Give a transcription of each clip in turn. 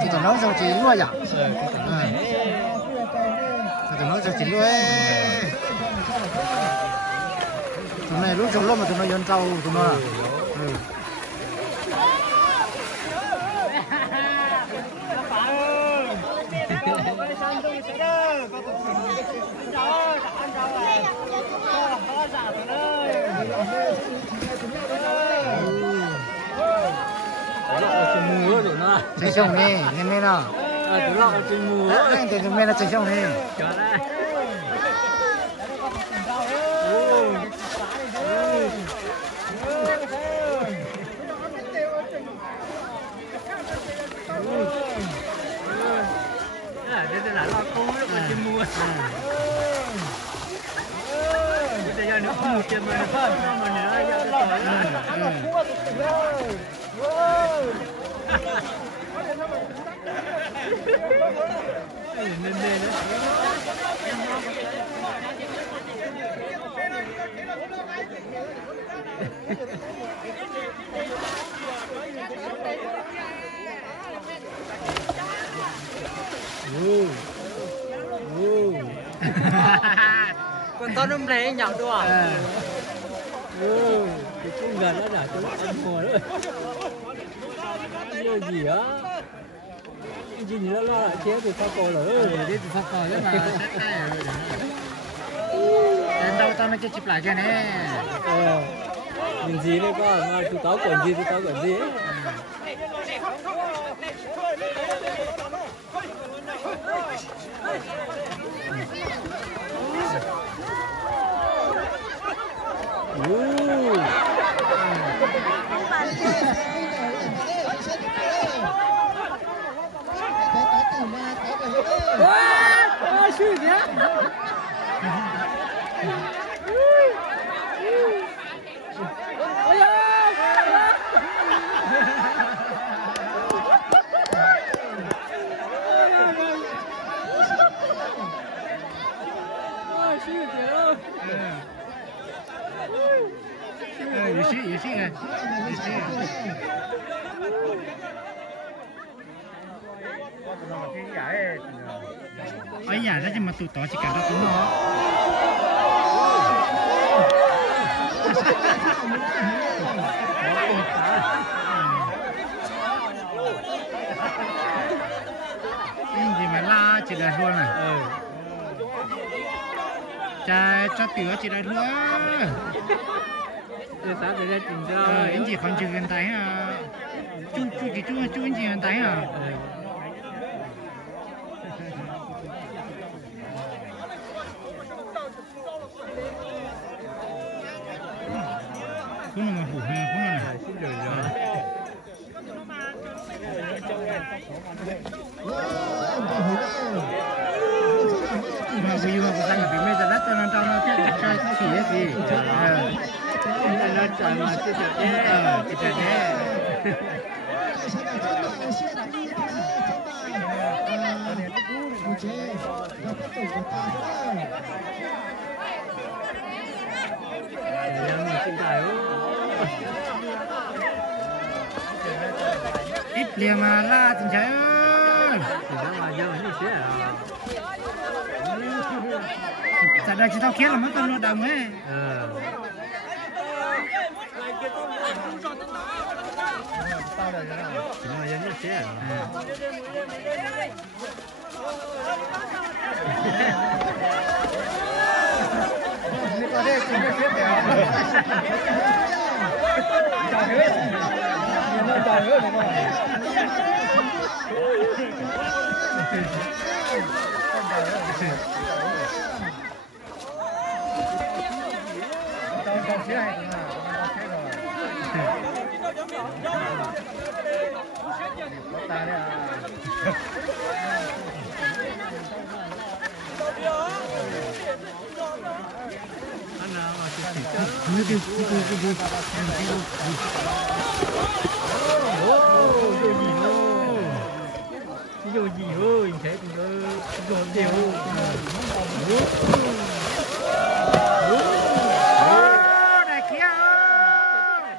thì tụi nó sao chỉ luôn nhỉ? Tụi nó sao chỉ luôn. Tụi này lúc trồng lúa mà tụi nó dân trâu tụi nó. Chơi xong đi, nghe nghe nào? Tụi nó chơi mùa. Anh thấy nghe là chơi xong đi. Đây là lo cô lúc mà chơi mùa. Bây giờ nó không chơi mà nó con to nôm này nhậu đúng không? Cái chung gần nó đã tôi ăn mùa nữa. Nhiều gì á? Cái gì nữa lo lại chế từ sau cổ lỡ. Đi từ sau cổ chứ mà. Đến đâu tao nó chơi chụp lại cho nè. Nhìn gì đấy con mà tụi tao quần gì ấy. Shoot, yeah. You see it. Ở nhà đó nhưng mà tụi tỏ chỉ cả đó tụi nó. Cái gì mà la chỉ là luôn à? Cha cho tiểu chỉ là luôn. Để ta về đây tìm cho. Anh chị còn chưa gần tay à? Chú anh chị gần tay à? Cũng là hủ hè cũng là xin đời rồi. Mà bây giờ cái thằng bị mê ra đất cho nó cái chỉ gì? Nó trời mà cái trời thế. Ít liền mà la tình trái ơi. Tại đây chỉ tao khiến là mất con lột đồng ấy. Nó giống như thế à? Có đây chỉ biết thế nào? Trời ơi, Vô gì ơi, thế cũng vô đều. Đại kia ơi.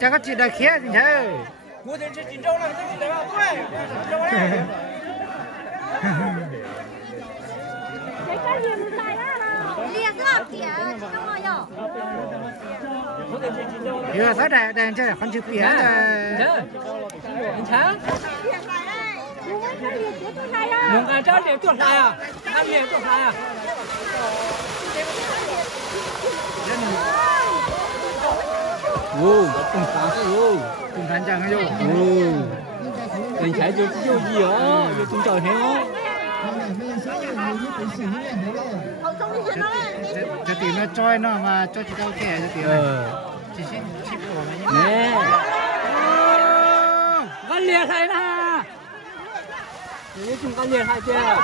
chắc có chị đã khía thì chứ我这是锦州了，这是对吧？对，锦州了。giờ tới đây đang chơi con chữ biển Anh Sáng Muốn ăn cháu liền tuột lại à? Ăn liền tuột lại à? Wow, cùng phá cái wow. cùng thành chẳng cái gì Wow. Anh thấy vô gì hả? Vô chúng trời thế không? cái tiền nó trôi nó mà cho chị đâu kẻ cái tiền chỉ ship của mày Nè. Con liền hay nè. Đấy chúng con liền hay chưa?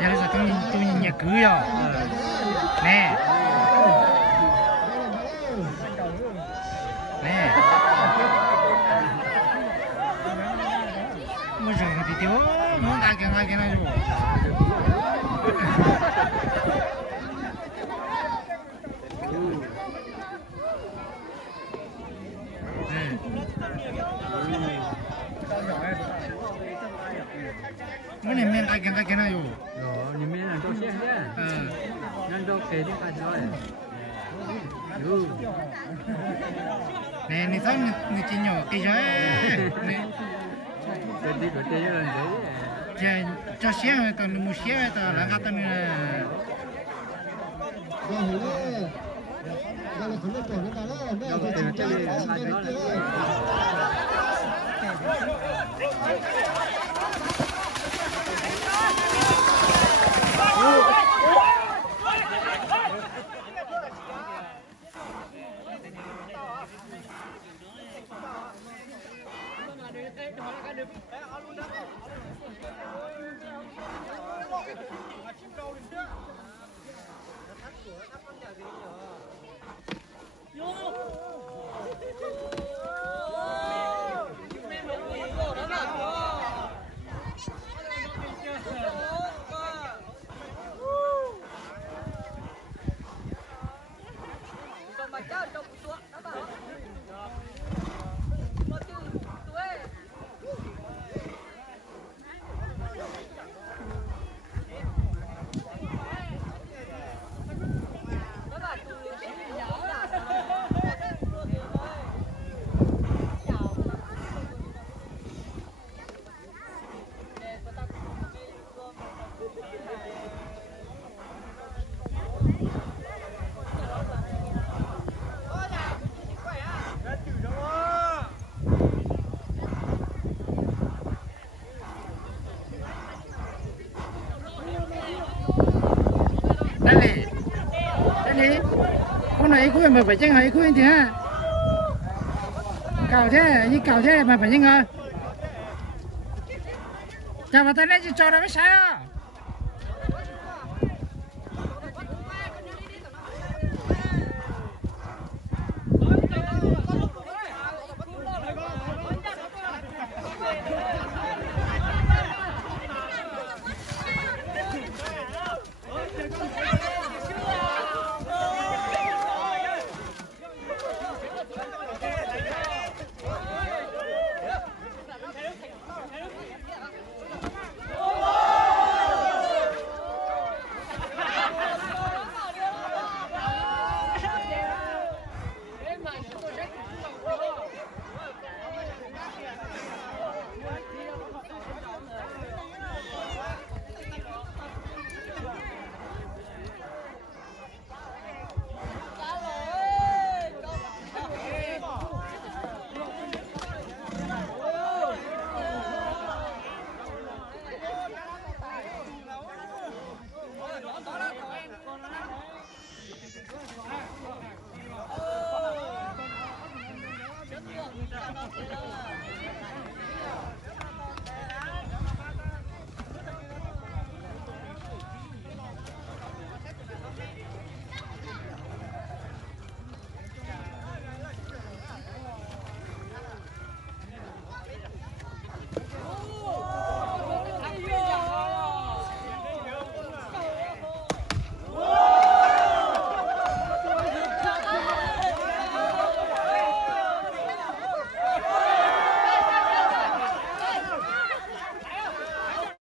nhà bây giờ tôi nhìn nhà cưới rồi nè nè mới rồi thì thiếu muốn ai cái này rồi cái này men cái này rồi Rồi, nhìn mình làm cho xe nhé. Nên cho kể đi cả rồi. nè thấy người chị nhỏ cái gì nè Để đi của chơi là đấy. cho xe còn một xe ta là gạt tên đây này con này cuối mà phải chân hay cuối thì ha cào thế mà phải chân à chào vào tay này cho nó mới sao